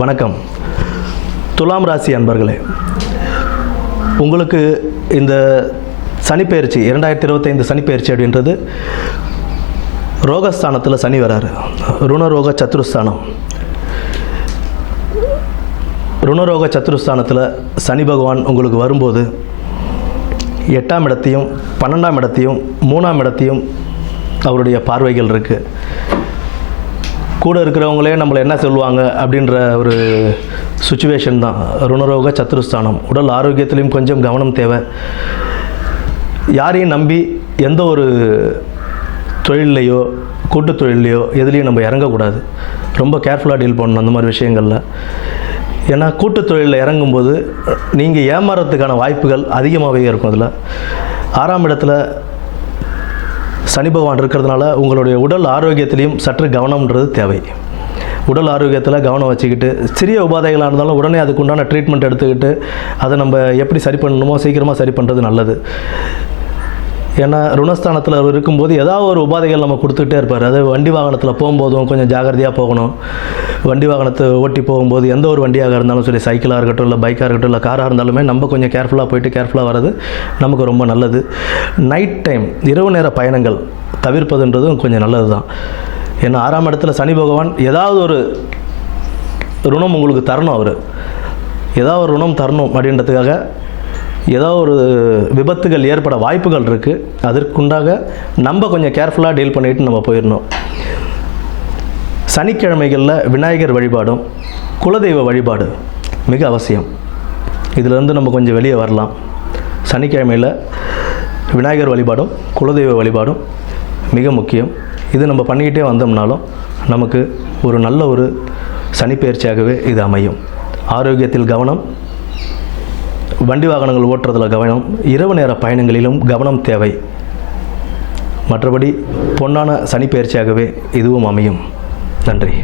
வணக்கம். துலாம் ராசி அன்பர்களே, உங்களுக்கு இந்த சனிப்பெயர்ச்சி 2025 சனிப்பெயர்ச்சி அப்படின்றது ரோகஸ்தானத்தில் சனி வராரு. ருணரோக சத்துருஸ்தானம். ருணரோக சத்துருஸ்தானத்தில் சனி பகவான் உங்களுக்கு வரும்போது 8ஆம் இடத்தையும் 12ஆம் இடத்தையும் 3ஆம் இடத்தையும் அவருடைய பார்வைகள் இருக்குது. கூட இருக்கிறவங்களே நம்மளை என்ன சொல்லுவாங்க அப்படின்ற ஒரு சுச்சுவேஷன் தான் ருணரோக சத்துருஸ்தானம். உடல் ஆரோக்கியத்திலையும் கொஞ்சம் கவனம் தேவை. யாரையும் நம்பி எந்த ஒரு தொழிலையோ கூட்டு தொழிலையோ எதுலேயும் நம்ம இறங்கக்கூடாது. ரொம்ப கேர்ஃபுல்லாக டீல் பண்ணணும் அந்த மாதிரி விஷயங்களில். ஏன்னா கூட்டு தொழிலில் இறங்கும்போது நீங்கள் ஏமாறதுக்கான வாய்ப்புகள் அதிகமாகவே இருக்கும். அதில் 6ஆம் இடத்துல சனி பகவான் இருக்கிறதுனால உங்களுடைய உடல் ஆரோக்கியத்திலையும் சற்று கவனம்ன்றது தேவை. உடல் ஆரோக்கியத்தில் கவனம் வச்சுக்கிட்டு சிறிய உபாதைகளாக இருந்தாலும் உடனே அதுக்குண்டான ட்ரீட்மெண்ட் எடுத்துக்கிட்டு அதை நம்ம எப்படி சரி பண்ணணுமோ சீக்கிரமாக சரி பண்ணுறது நல்லது. ஏன்னா ருணஸ்தானத்தில் அவர் இருக்கும்போது ஏதாவது ஒரு உபாதைகள் நம்ம கொடுத்துக்கிட்டே இருப்பார். அது வண்டி வாகனத்தில் போகும்போதும் கொஞ்சம் ஜாகிரதையாக போகணும். வண்டி வாகனத்தை ஓட்டி போகும்போது எந்த ஒரு வண்டியாக இருந்தாலும் சரி, சைக்கிளாக இருக்கட்டும், இல்லை பைக்காக இருக்கட்டும், இல்லை காராக இருந்தாலுமே நம்ம கொஞ்சம் கேர்ஃபுல்லாக போயிட்டு கேர்ஃபுல்லாக வர்றது நமக்கு ரொம்ப நல்லது. நைட் டைம் இரவு நேர பயணங்கள் தவிர்ப்பதுன்றதும் கொஞ்சம் நல்லது தான். ஏன்னா 6ஆம் இடத்துல சனி பகவான் ஏதாவது ஒரு ருணம் உங்களுக்கு தரணும். அவர் ஏதாவது ஒரு ருணம் தரணும் அப்படின்றதுக்காக ஏதாவது ஒரு விபத்துகள் ஏற்பட வாய்ப்புகள் இருக்குது. அதற்குண்டாக நம்ம கொஞ்சம் கேர்ஃபுல்லாக டீல் பண்ணிவிட்டு நம்ம போயிடணும். சனிக்கிழமைகளில் விநாயகர் வழிபாடும் குலதெய்வ வழிபாடு மிக அவசியம். இதிலேருந்து நம்ம கொஞ்சம் வெளியே வரலாம். சனிக்கிழமையில் விநாயகர் வழிபாடும் குலதெய்வ வழிபாடும் மிக முக்கியம். இது நம்ம பண்ணிக்கிட்டே வந்தோம்னாலும் நமக்கு ஒரு நல்ல ஒரு சனிப்பெயர்ச்சியாகவே இது அமையும். ஆரோக்கியத்தில் கவனம், வண்டி வாகனங்கள் ஓட்டுறதில் கவனம், இரவு நேர பயணங்களிலும் கவனம் தேவை. மற்றபடி பொன்னான சனிப்பெயர்ச்சியாகவே இதுவும் அமையும். நன்றி.